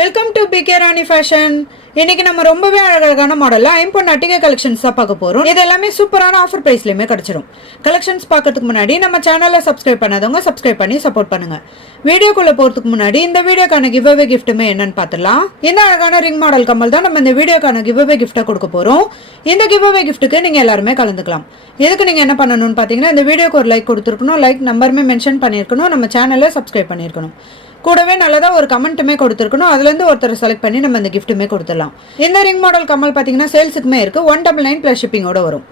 Welcome to PK Rani fashion. இன்னைக்கு நம்ம ரொம்பவே அழகான மாடல்ல ஐம்பொன் அட்டிகை கலெக்ஷன்ஸ் தான் பார்க்க போறோம். இது எல்லாமே சூப்பரான ஆஃபர் பிரைஸ்லயுமே கிடைச்சிடும். கலெக்ஷன்ஸ் பார்க்கறதுக்கு முன்னாடி நம்ம சேனலை சப்ஸ்கிரைப் பண்ணாதவங்க சப்ஸ்கிரைப் பண்ணி சப்போர்ட் பண்ணுங்க. வீடியோக்குள்ள போறதுக்கு முன்னாடி இந்த வீடியோக்கான கிவ் அவே கிஃப்ட்டுமே என்னன்னு பார்த்துடலாம். இந்த அழகான ரிங் மாடல் கம்மல் தான் நம்ம இந்த வீடியோக்கான கிவ் அவே கிஃப்ட்டை கொடுக்க போறோம். இந்த கிவ் அவே கிஃப்ட்டுக்கு நீங்க எல்லாருமே கலந்துக்கலாம். இதுக்கு நீங்க என்ன பண்ணணும்னு பாத்தீங்கன்னா, இந்த வீடியோக்கு ஒரு லைக் கொடுத்துருக்கணும், லைக் நம்பருமே மென்ஷன் பண்ணிருக்கணும், நம்ம சேனலை சப்ஸ்கிரைப் பண்ணிருக்கணும், கூடவே நல்லதா ஒரு கமெண்ட்டுமே கொடுத்துருக்கணும். அதுல இருந்து ஒருத்தர் செலக்ட் பண்ணி நம்ம இந்த கிஃப்ட்டுமே கொடுத்துடலாம். இந்த ரிங் மாடல் கம்மல் பாத்தீங்கன்னா சேல்ஸுக்குமே இருக்கு. 199 பிளஸ் ஷிப்பிங்கோட வரும்.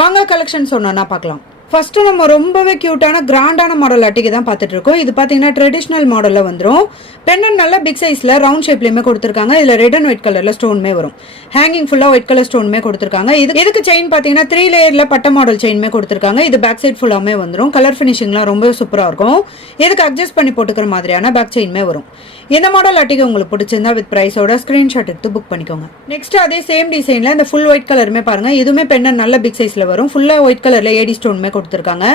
வாங்க கலெக்ஷன் சொன்னா பார்க்கலாம். ஃபர்ஸ்ட் நம்ம ரொம்பவே கியூட்டான கிராண்டான மாடல் அட்டிகை தான் பார்த்துட்டு இருக்கோம். இது பார்த்தீங்கன்னா ட்ரெடிஷ்னல் மாடல்ல வந்துடும். பெண்ணன் நல்ல பிக் சைஸ்ல ரவுண்ட் ஷேப்லயுமே கொடுத்துருக்காங்க. இதுல ரெட் அண்ட் ஒயிட் கலர்ல ஸ்டோன்மே வரும். ஹேங்கிங் ஃபுல்லா ஒயிட் கலர் ஸ்டோன்மே கொடுத்துருக்காங்க. இதுக்கு செயின் பார்த்தீங்கன்னா 3 லேயர்ல பட்ட மாடல் செயின்மே கொடுத்துருக்காங்க. இது பேக் சைட் ஃபுல்லாமே வந்துடும். கலர் ஃபினிஷிங்லாம் ரொம்ப சூப்பரா இருக்கும். இதுக்கு அட்ஜஸ்ட் பண்ணி போட்டுக்கிற மாதிரியான பேக் செயின்மே வரும். இந்த மாடல் அட்டிகை உங்களுக்கு பிடிச்சிருந்தா வித் பிரைஸோட ஸ்கிரீன்ஷாட் எடுத்து புக் பண்ணிக்கோங்க. நெக்ஸ்ட் அதே சேம் டிசைன்ல இந்த ஃபுல் ஒயிட் கலருமே பாருங்க. இதுவுமே பெண்ணன் நல்ல பிக் சைஸ்ல வரும். ஃபுல்லா ஒயிட் கலர்ல ஏடி ஸ்டோன்மே கொடுத்துருக்காங்க.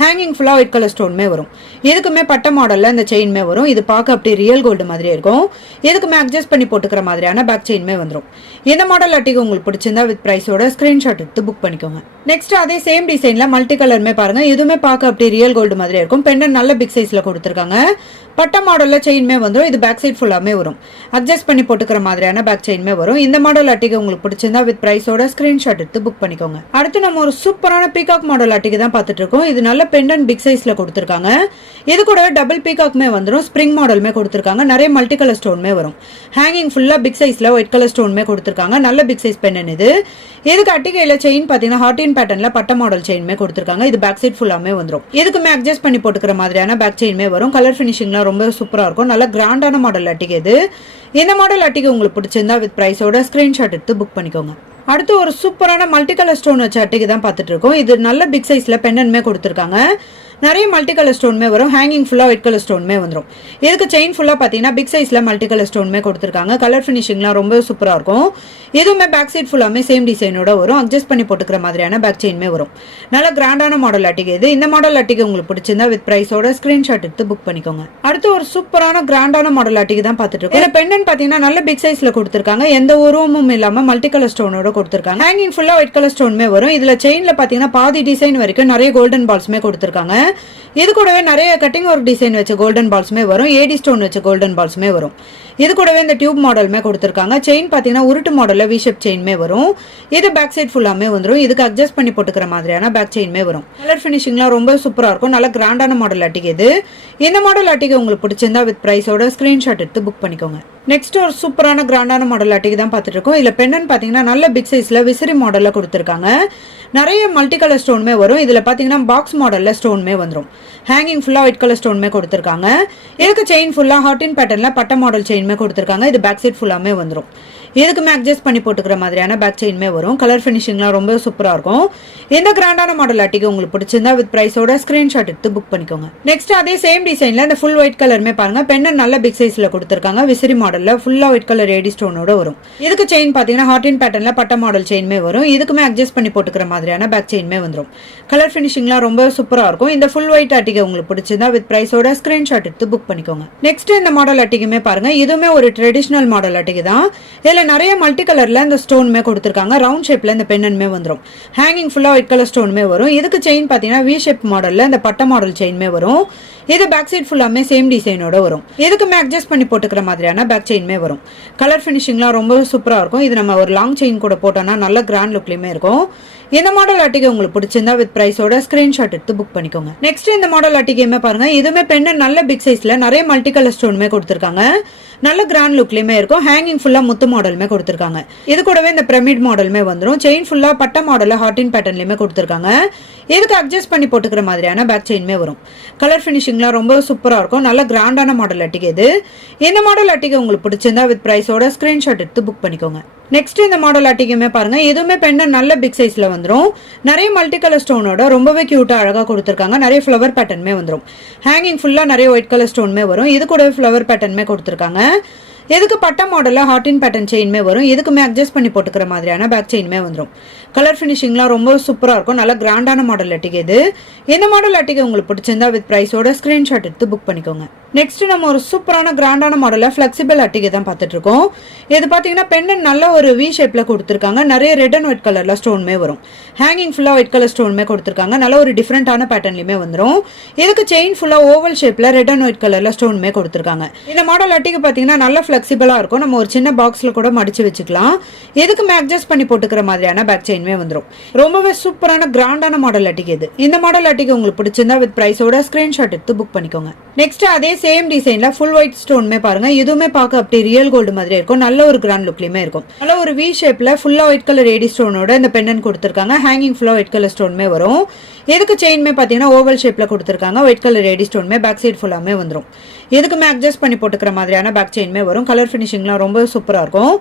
ஹேங்கிங் ஃபுல்லா ஒயிட் கலர் ஸ்டோன்மே வரும். இதுக்குமே பட்ட மாடல்ல இந்த செயின்மே வரும். இது பார்க்க அப்படி ரியல் கோல்டு மாதிரியே இருக்கும். இதுக்குமே அட்ஜஸ்ட் பண்ணி போட்டுக்கிற மாதிரியான பேக் செயின்மே வந்துடும். இந்த மாடல் அட்டிகை உங்களுக்கு பிடிச்சிருந்தா வித் பிரைஸோட ஸ்கிரீன்ஷாட் எடுத்து புக் பண்ணிக்கோங்க. நெக்ஸ்ட் அதே சேம் டிசைன்ல மல்டி கலருமே பாருங்க. இதுவுமே பார்க்க அப்படி ரியல் கோல்டு மாதிரியே இருக்கும். பெண்ணன் நல்ல பிக் சைஸ்ல கொடுத்துருக்காங்க. பட்ட மாடல்ல செயின்மே வந்துடும். இது பேக் சைட் ஃபுல்லாமே வரும். அட்ஜஸ்ட் பண்ணி போட்டுக்கிற மாதிரியான பேக் செயின்மே வரும். இந்த மாடல் அட்டிகை உங்களுக்கு பிடிச்சிருந்தா வித் பிரைஸோட ஸ்கிரீன்ஷாட் எடுத்து புக் பண்ணிக்கோங்க. அடுத்து நம்ம ஒரு சூப்பரான பீகாக் மாடல் அட்டிகை தான் பார்த்துட்டு இருக்கோம். இது நல்ல பெண்டன்ட் பிக் சைஸ்ல கொடுத்துருக்காங்க. இது கூட டபுள் பீகாக்மே வந்துடும். ஸ்ப்ரிங் மாடல்மே கொடுத்துருக்காங்க. நிறைய மல்டி கலர் ஸ்டோன்மே வரும். ஹேங்கிங் ஃபுல்லா பிக் சைஸ்ல ஒயிட் கலர் ஸ்டோன்மே கொடுத்துருக்காங்க. நல்ல பிக் சைஸ் பெண்டன் இது. இதுக்கு அட்டிகையில செயின் பாத்தீங்கன்னா ஹார்டின் பேட்டர்ன்ல பட்ட மாடல் செயின்மே கொடுத்துருக்காங்க. இது பேக் சைட் ஃபுல்லாமே வந்துடும். இதுக்குமே அட்ஜஸ்ட் பண்ணி போட்டுக்கிற மாதிரியான பேக் செயின்மே வரும். கலர் ஃபினிஷிங்லாம் ரொம்ப சூப்பரா இருக்கும். நல்ல கிராண்டான மாடல் அட்டிகை இது. இந்த மாடல் அட்டிகை உங்களுக்கு பிடிச்சிருந்தா வித் பிரைஸோட ஸ்கிரீன்ஷாட் எடுத்து புக் பண்ணிக்கோங்க. அடுத்து ஒரு சூப்பரான மல்டி கலர் ஸ்டோன் வச்ச அட்டிகை தான் பார்த்துட்டு இருக்கோம். இது நல்ல பிக் சைஸ்ல பெண்டன்மே கொடுத்துருக்காங்க. நிறைய மல்டி கலர் ஸ்டோன்மே வரும். ஹேங்கிங் ஃபுல்லா ஒயிட் கலர் ஸ்டோன்மே வந்துடும். இதுக்கு செயின் ஃபுல்லா பாத்தீங்கன்னா பிக் சைஸ்ல மல்டி கலர் ஸ்டோன்மே கொடுத்துருக்காங்க. கலர் ஃபினிஷிங்லாம் ரொம்ப சூப்பரா இருக்கும். இதுவுமே பேக் சைட் ஃபுல்லாமே சேம் டிசைனோட வரும். அட்ஜஸ்ட் பண்ணி போட்டுக்கிற மாதிரியான பேக் செயின்மே வரும். நல்ல கிராண்டான மாடல் அட்டிகை இது. இந்த மாடல் அட்டிகை உங்களுக்கு பிடிச்சிருந்தா வித் பிரைஸோட ஸ்கிரீன்ஷாட் எடுத்து புக் பண்ணிக்கோங்க. அடுத்து ஒரு சூப்பரான கிராண்டான மாடல் அட்டிகை தான் பார்த்துட்டு இருக்கோம். இதுல பெண்டன் பாத்தீங்கன்னா நல்ல பிக் சைஸ்ல கொடுத்துருக்காங்க. எந்த உருவமும் இல்லாம மல்டி கலர் ஸ்டோனோட கொடுத்துருக்காங்க. ஹேங்கிங் ஃபுல்லா ஒயிட் கலர் ஸ்டோன்மே வரும். இதுல செயின்ல பாத்தீங்கன்னா பாதி டிசைன் வரைக்கும் நிறைய கோல்டன் பால்ஸ்மே கொடுத்துருக்காங்க. இது கூடவே நிறைய கட்டிங் ஒர்க் டிசைன் வச்ச கோல்டன் பால்ஸ்மே வரும். ஏடி ஸ்டோன் வச்ச கோல்டன் பால்ஸ்மே வரும். இது கூடவே இந்த டியூப் மாடலுமே கொடுத்துருக்காங்க. செயின் பாத்தீங்கன்னா உருட்டு மாடல்ல வி ஷேப் செயின்மே வரும். இது பேக் சைட் ஃபுல்லாமே வந்துடும். இதுக்கு அட்ஜஸ்ட் பண்ணி போட்டுக்கிற மாதிரியான பேக் செயின்மே வரும். கலர் ஃபினிஷிங்லாம் ரொம்ப சூப்பரா இருக்கும். நல்ல கிராண்டான மாடல் அட்டிகை இது. இந்த மாடல் அட்டிகை உங்களுக்கு பிடிச்சிருந்தா வித் பிரைஸோட ஸ்கிரீன்ஷாட் எடுத்து புக் பண்ணிக்கோங்க. நெக்ஸ்ட் ஒரு சூப்பரான கிராண்டான மாடல் அட்டிகை தான் பார்த்துட்டு இருக்கோம். இதுல பெண்டன் பாத்தீங்கன்னா நல்ல பிக் சைஸ்ல விசிறி மாடல்ல கொடுத்துருக்காங்க. நிறைய மல்டி கலர் ஸ்டோன்மே வரும். இதுல பாத்தீங்கன்னா பாக்ஸ் மாடல்ல ஸ்டோன்மே வந்துடும். ஹேங்கிங் ஃபுல்லா ஒயிட் கலர் ஸ்டோன்மே கொடுத்துருக்காங்க. இதுக்கு செயின் ஃபுல்லா ஹார்டின் பேட்டர்ன்ல பட்ட மாடல் செயின்மே கொடுத்துருக்காங்க. இது பேக் சைட் ஃபுல்லாமே வந்துடும். இதுக்குமே அட்ஜஸ்ட் பண்ணி போட்டுக்கிற மாதிரியான பேக் செயின்மே வரும். கலர் ஃபினிஷிங்லாம் ரொம்ப சூப்பரா இருக்கும். இந்த கிராண்டான மாடல் அட்டிகை உங்களுக்கு பிடிச்சிருந்தா வித் பிரைஸோட ஸ்கிரீன்ஷாட் எடுத்து புக் பண்ணிக்கோங்க. நெக்ஸ்ட் அதே சேம் டிசைன்ல இந்த ஃபுல் ஒயிட் கலருமே பாருங்க. பெண்ணன் நல்ல பிக் சைஸ்ல கொடுத்துருக்காங்க. விசிறி மாடல்ல ஃபுல்லா ஒயிட் கலர் ஏடி ஸ்டோனோட வரும். இதுக்கு செயின் பாத்தீங்கன்னா ஹார்டின் பேட்டர்ன்ல பட்ட மாடல் செயின்மே வரும். இதுக்குமே அட்ஜஸ்ட் பண்ணி போட்டுக்கிற மாதிரியான பேக் செயின்மே வந்துடும். கலர் ஃபினிஷிங்லாம் ரொம்ப சூப்பரா இருக்கும். இந்த ஃபுல் ஒயிட் அட்டிகை உங்களுக்கு பிடிச்சிருந்தா வித் பிரைஸோட ஸ்கிரீன்ஷாட் எடுத்து புக் பண்ணிக்கோங்க. நெக்ஸ்ட் இந்த மாடல் அட்டிகையுமே பாருங்க. இதுவுமே ஒரு ட்ரெடிஷனல் மாடல் அட்டிகை தான். இதுல நிறைய மல்டி கலர்ல இந்த ஸ்டோன்மே கொடுத்துருக்காங்க. ரவுண்ட் ஷேப்ல இந்த பெண்ணன்மே வந்துடும். ஹேங்கிங் ஃபுல்லா ஒயிட் கலர் ஸ்டோன்மே வரும். இதுக்கு செயின் பாத்தீங்கன்னா வி ஷேப் மாடல்ல இந்த பட்ட மாடல் செயின்மே வரும். இது பேக் சைட் ஃபுல்லாமே சேம் டிசைனோட வரும். இதுக்குமே அட்ஜஸ்ட் பண்ணி போட்டுக்கிற மாதிரியான பேக் செயின்மே வரும். கலர் ஃபினிஷிங்லாம் ரொம்ப சூப்பரா இருக்கும். இது நம்ம ஒரு லாங் செயின் கூட போட்டோம்னா நல்ல கிராண்ட் லுக்லயுமே இருக்கும். இந்த மாடல் அட்டிகை உங்களுக்கு பிடிச்சிருந்தா வித் பிரைஸோட ஸ்கிரீன்ஷாட் எடுத்து புக் பண்ணிக்கோங்க. நெக்ஸ்ட் இந்த மாடல் அட்டிகையுமே பாருங்க. இதுவுமே பெண்ணன் நல்ல பிக் சைஸ்ல நிறைய மல்டி கலர் ஸ்டோன்மே கொடுத்துருக்காங்க. நல்ல கிராண்ட் லுக்லயுமே இருக்கும். ஹேங்கிங் ஃபுல்லா முத்து மாடலுமே கொடுத்துருக்காங்க. இது கூடவே இந்த பிரமிட் மாடலுமே வந்துடும். செயின் ஃபுல்லா பட்ட மாடல்ல ஹார்டின் பேட்டர்ன்லயுமே கொடுத்துருக்காங்க. இதுக்கு அட்ஜஸ்ட் பண்ணி போட்டுக்கிற மாதிரியான பேக் செயின்மே வரும். கலர் ஃபினிஷிங்லாம் ரொம்ப சூப்பரா இருக்கும். நல்ல கிராண்டான மாடல் அட்டிகை இது. இந்த மாடல் அட்டிகை உங்களுக்கு பிடிச்சிருந்தா வித் பிரைஸோட ஸ்கிரீன்ஷாட் எடுத்து புக் பண்ணிக்கோங்க. நெக்ஸ்ட் இந்த மாடல் அட்டிகையுமே பாருங்க. இதுவுமே பெண்டன் நல்ல பிக் சைஸ்ல வந்துடும். நிறைய மல்டி கலர் ஸ்டோனோட ரொம்பவே கியூட்டா அழகா கொடுத்துருக்காங்க. நிறைய ஃபிளவர் பேட்டர்ன்மே வந்துடும். ஹேங்கிங் ஃபுல்லா நிறைய ஒயிட் கலர் ஸ்டோன்மே வரும். இது கூட ஃபிளவர் பேட்டர்ன்மே கொடுத்துருக்காங்க. இதுக்கு பட்டா மாடலில் ஹார்டின் பேட்டர்ன் செயின்மே வரும். இதுக்குமே அட்ஜஸ்ட் பண்ணி போட்டுக்கிற மாதிரியான பேக் செயின்மே வந்துடும். கலர் ஃபினிஷிங்லாம் ரொம்ப சூப்பராக இருக்கும். நல்லா கிராண்டான மாடல் அட்டிகை இது. இந்த மாடல் அட்டிகை உங்களுக்கு பிடிச்சிருந்தா வித் ப்ரைஸோட ஸ்க்ரீன்ஷாட் எடுத்து புக் பண்ணிக்கோங்க. நெக்ஸ்ட் நம்ம ஒரு சூப்பரான கிராண்டான மாடலில் ஃப்ளெக்சிபிள் அட்டிகை தான் பார்த்துட்டு இருக்கோம். இது பார்த்தீங்கன்னா பெண்ணன் நல்ல ஒரு வி ஷேப்பில் கொடுத்துருக்காங்க. நிறைய ரெட் அண்ட் ஒயிட் கலரில் ஸ்டோன்மே வரும். ஹேங்கிங் ஃபுல்லாக ஒயிட் கலர் ஸ்டோன்மே கொடுத்துருக்காங்க. நல்ல ஒரு டிஃப்ரெண்டான பேட்டர்ன்லையுமே வந்துடும். இதுக்கு செயின் ஃபுல்லாக ஓவல் ஷேப்பில் ரெட் அண்ட் ஒயிட் கலரில் ஸ்டோன்மே கொடுத்துருக்காங்க. இந்த மாடல் அட்டிகை பார்த்தீங்கன்னா நல்லா ஃப்ளெக்சிபிளாக இருக்கும். நம்ம ஒரு சின்ன பாக்ஸில் கூட மடிச்சு வச்சுக்கலாம். இதுக்குமே அட்ஜஸ்ட் பண்ணி போட்டுக்கிற மாதிரியான பேக் செயின்மே வந்துடும். ரொம்பவே சூப்பரான கிராண்டான மாடல் அட்டிகை இது. இந்த மாடல் அட்டிகை உங்களுக்கு பிடிச்சிருந்தா வித் ப்ரைஸோட ஸ்கிரீன்ஷாட் எடுத்து புக் பண்ணிக்கோங்க. நெக்ஸ்ட் அதே சேம் டிசைன்ல ஃபுல் ஒயிட் ஸ்டோன்மே பாருங்க. இதுவுமே பார்க்க அப்படி ரியல் கோல்டு மாதிரி இருக்கும். நல்ல ஒரு கிராண்ட் லுக்லயுமே இருக்கும். நல்ல ஒரு வி ஷேப்ல ஃபுல்லா ஒயிட் கலர் ஏடி ஸ்டோனோட இந்த பெண்டன் கொடுத்திருக்காங்க. ஹேங்கிங் ஃபுல்லா ஒயிட் கலர் ஸ்டோன்மே வரும். இதுக்கு செயின்மே பாத்தீங்கன்னா ஓவல் ஷேப்ல கொடுத்திருக்காங்க. ஒயிட் கலர் ஏடி ஸ்டோன்மே பேக் சைடு ஃபுல்லாமே வந்துடும். இதுக்குமே அட்ஜஸ்ட் பண்ணி போட்டுக்கிற மாதிரியான பேக் செயின்மே வரும். கலர் ஃபினிஷிங்லாம் ரொம்ப சூப்பரா இருக்கும்.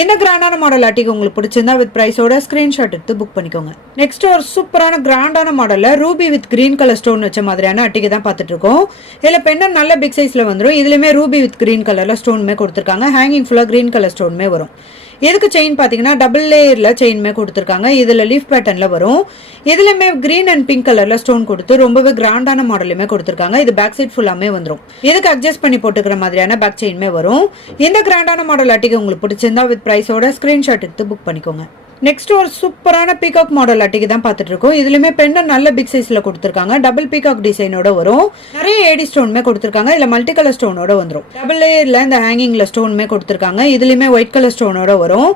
இந்த கிராண்டான மாடல் அட்டிகை உங்களுக்கு பிடிச்சிருந்தா வித் ப்ரைஸோட ஸ்கிரீன்ஷாட் எடுத்து புக் பண்ணிக்கோங்க. நெக்ஸ்ட் ஒரு சூப்பரான கிராண்டான மாடல்ல Ruby with green colour stone வச்ச மாதிரியான அட்டிகை தான் பார்த்துட்டு இருக்கோம். இதுல பெண்ணன் நல்ல பிக் சைஸ்ல வந்துடும். இதுலயுமே ரூபி வித் கிரீன் கலர்ல ஸ்டோன்மே கொடுத்திருக்காங்க. ஹேங்கிங் ஃபுல்லா கிரீன் கலர் ஸ்டோன்மே வரும். இதுக்கு செயின் பாத்தீங்கன்னா டபுள் லேயர்ல செயின்மே கொடுத்திருக்காங்க. இதுல லீஃப் பேட்டர்ன்ல வரும். இதுலயுமே கிரீன் அண்ட் பிங்க் கலர்ல ஸ்டோன் கொடுத்து ரொம்பவே கிராண்டான மாடலுமே கொடுத்திருக்காங்க. இது பேக் சைட் ஃபுல்லாமே வந்துடும். இதுக்கு அட்ஜஸ்ட் பண்ணி போட்டுக்கிற மாதிரியான பேக் செயின்மே வரும். இந்த கிராண்டான மாடல் அட்டிகை உங்களுக்கு பிடிச்சிருந்தா வித் ப்ரைஸோட ஸ்கிரீன்ஷாட் எடுத்து புக் பண்ணிக்கோங்க. நெக்ஸ்ட் ஒரு சூப்பரான பீகாக் மாடல் அட்டிகை தான் பார்த்துட்டு இருக்கோம். இதுலயுமே பெண்ணன் நல்ல பிக் சைஸ்ல கொடுத்திருக்காங்க. டபுள் பீகாக் டிசைனோட வரும். நிறைய ஏடி ஸ்டோன்மே கொடுத்திருக்காங்க. இதுல மல்டி கலர் ஸ்டோனோட வந்துடும். டபுள் லேயர்ல இந்த ஹேங்கிங்ல ஸ்டோன்மே கொடுத்திருக்காங்க. இதுலயுமே ஒயிட் கலர் ஸ்டோனோட வரும்.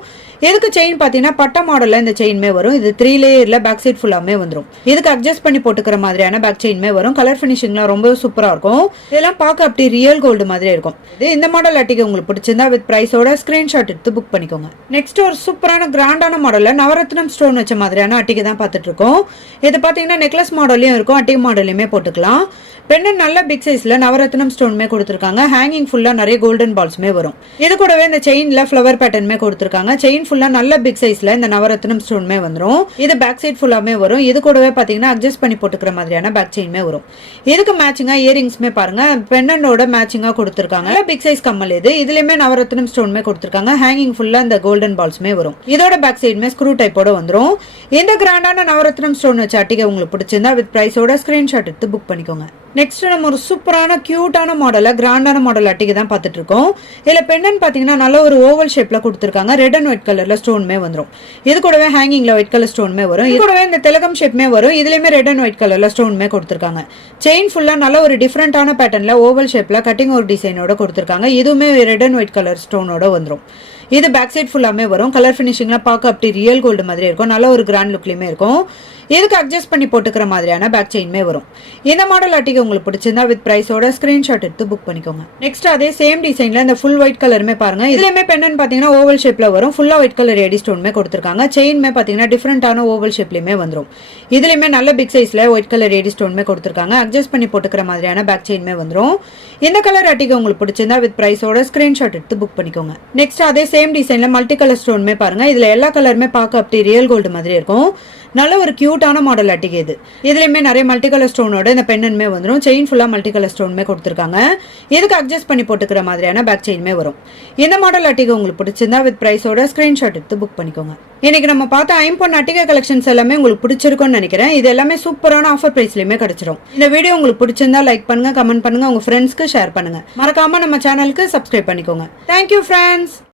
இதுக்கு செயின் பாத்தீங்கன்னா பட்டா மாடல்ல இந்த செயின்மே வரும். இது 3 லேயர்ல பேக் சைட் ஃபுல்லாமே வந்துடும். இதுக்கு அட்ஜஸ்ட் பண்ணி போட்டுக்கிற மாதிரியான பேக் செயின்மே வரும். கலர் ஃபினிஷிங்லாம் ரொம்ப சூப்பரா இருக்கும். இதெல்லாம் பார்க்க அப்படி ரியல் கோல்டு மாதிரி இருக்கும். இந்த மாடல் அட்டிகை உங்களுக்கு பிடிச்சிருந்தா வித் ப்ரைஸோட ஸ்கிரீன்ஷாட் எடுத்து புக் பண்ணிக்கோங்க. நெக்ஸ்ட் ஒரு சூப்பரான கிராண்டான மாடல்ல நவரத்னம் ஸ்டோன் வச்ச மாதிரியான அட்டிகை தான் பார்த்துட்டு இருக்கோம். இது பாத்தீங்கன்னா நெக்லஸ் மாடல்லையும் இருக்கும். அட்டிகை மாடல்லையுமே போட்டுக்கலாம். பெண்ணன் நல்ல பிக் சைஸ்ல நவரத்னம் ஸ்டோன்மே கொடுத்திருக்காங்க. ஹேங்கிங் ஃபுல்லா நிறைய கோல்டன் பால்ஸ்மே வரும். இது கூடவே இந்த செயின்ல ஃப்ளவர் பேட்டர்ன்மே கொடுத்திருக்காங்க. செயின் ஃபுல்லா நல்ல பிக் சைஸ்ல இந்த நவரத்னம் ஸ்டோன்மே வந்துடும். இது பேக் சைட் ஃபுல்லாமே வரும். இது கூடவே பாத்தீங்கன்னா அட்ஜஸ்ட் பண்ணி போட்டுக்கிற மாதிரியான பேக் செயின்மே வரும். இதுக்கு மேட்சிங்கா இயரிங்ஸ்மே பாருங்க பெண்ணனோட மேட்சிங்கா கொடுத்திருக்காங்க. நல்ல பிக் சைஸ் கம்மல் இது. இதுலயுமே நவரத்னம் ஸ்டோன்மே கொடுத்திருக்காங்க. ஹேங்கிங் ஃபுல்லா இந்த கோல்டன் பால்ஸ்மே வரும். இதோட பேக் சைடுமே ஸ்க்ரூ டைப்போட வந்துடும். இந்த கிராண்டான நவரத்னம் ஸ்டோன் வச்ச அட்டிகை உங்களுக்கு பிடிச்சிருந்தா வித் ப்ரைஸோட ஸ்கிரீன்ஷாட் எடுத்து புக் பண்ணிக்கோங்க. நெக்ஸ்ட் நம்ம ஒரு சூப்பரான கியூட்டான மாடல கிராண்டான மாடல் அட்டிகை தான் பார்த்துட்டு இருக்கோம். இதுல பெண்ணன் பாத்தீங்கன்னா நல்ல ஒரு ஓவல் ஷேப்ல கொடுத்திருக்காங்க. ரெட் அண்ட் ஒயிட் கலர்ல ஸ்டோன்மே வந்துடும். இது கூடவே ஹேங்கிங்ல ஒயிட் கலர் ஸ்டோன்மே வரும். இது கூடவே இந்த திலகம் ஷேப்மே வரும். இதுலயுமே ரெட் அண்ட் ஒயிட் கலர்ல ஸ்டோன்மே கொடுத்திருக்காங்க. செயின் ஃபுல்லா நல்ல ஒரு டிஃப்ரெண்டான பேட்டர்ன்ல ஓவல் ஷேப்ல கட்டிங் ஒரு டிசைனோட கொடுத்திருக்காங்க. இதுவுமே ரெட் அண்ட் ஒயிட் கலர் ஸ்டோனோட வந்துடும். இது பேக் சைட் ஃபுல்லாமே வரும். கலர் ஃபினிஷிங்லாம் பார்க்க அப்படி ரியல் கோல்டு மாதிரி இருக்கும். நல்ல ஒரு கிராண்ட் லுக்லயுமே இருக்கும். இதுக்கு அட்ஜஸ்ட் பண்ணி போட்டுக்கிற மாதிரியான பேக் செயின்மே வரும். இந்த மாடல் அட்டிகை உங்களுக்கு பிடிச்சிருந்தா வித் ப்ரைஸோட ஸ்கிரீன்ஷாட் எடுத்து புக் பண்ணிக்கோங்க. நெக்ஸ்ட் அதே சேம் டிசைன்ல இந்த ஃபுல் ஒயிட் கலருமே பாருங்க. இதுலயுமே பெண்ணன் பாத்தீங்கன்னா ஓவல் ஷேப்ல வரும். ஃபுல்லா ஒயிட் கலர் ஏடி ஸ்டோன்மே கொடுத்திருக்காங்க. செயின்மே பாத்தீங்கன்னா டிஃப்ரெண்டான ஓவல் ஷேப்லயுமே வந்துடும். இதுலயுமே நல்ல பிக் சைஸ்ல ஒயிட் கலர் ஏடி ஸ்டோன்மே கொடுத்திருக்காங்க. அட்ஜஸ்ட் பண்ணி போட்டுக்கிற மாதிரியான பேக் செயின்மே வந்துடும். இந்த கலர் அட்டிகை உங்களுக்கு பிடிச்சிருந்தா வித் ப்ரைஸோட ஸ்கிரீன்ஷாட் எடுத்து புக் பண்ணிக்கோங்க. நெக்ஸ்ட் அதே சேம் டிசைன்ல மல்டி கலர் ஸ்டோன்மே பாருங்க. இதுல எல்லா கலருமே பார்க்க அப்படி ரியல் கோல்டு மாதிரி இருக்கும். நல்ல ஒரு கியூட்டான மாடல் அட்டிகை இது. இதுலயுமே நிறைய மல்டி கலர் ஸ்டோனோட இந்த பெண்ணன்மே வந்துடும். செயின் ஃபுல்லா மல்டி கலர் ஸ்டோன்மே கொடுத்திருக்காங்க. இதுக்கு அட்ஜஸ்ட் பண்ணி போட்டுக்கிற மாதிரியான பேக் செயின்மே வரும். இந்த மாடல் அட்டிகை உங்களுக்கு பிடிச்சிருந்தா வித் ப்ரைஸோட ஸ்கிரீன்ஷாட் எடுத்து புக் பண்ணிக்கோங்க. இன்னைக்கு நம்ம பார்த்த ஐம்பொன் அட்டிகை கலெக்ஷன்ஸ் எல்லாமே உங்களுக்கு பிடிச்சிருக்கும்னு நினைக்கிறேன். இது எல்லாமே சூப்பரான ஆஃபர் பிரைஸ்லயுமே கிடைச்சிடும். இந்த வீடியோ உங்களுக்கு பிடிச்சிருந்தா லைக் பண்ணுங்க, கமெண்ட் பண்ணுங்க, உங்க ஃப்ரெண்ட்ஸ்க்கு ஷேர் பண்ணுங்க. மறக்காம நம்ம சேனலுக்கு சப்ஸ்கிரைப் பண்ணிக்கோங்க. Thank you friends.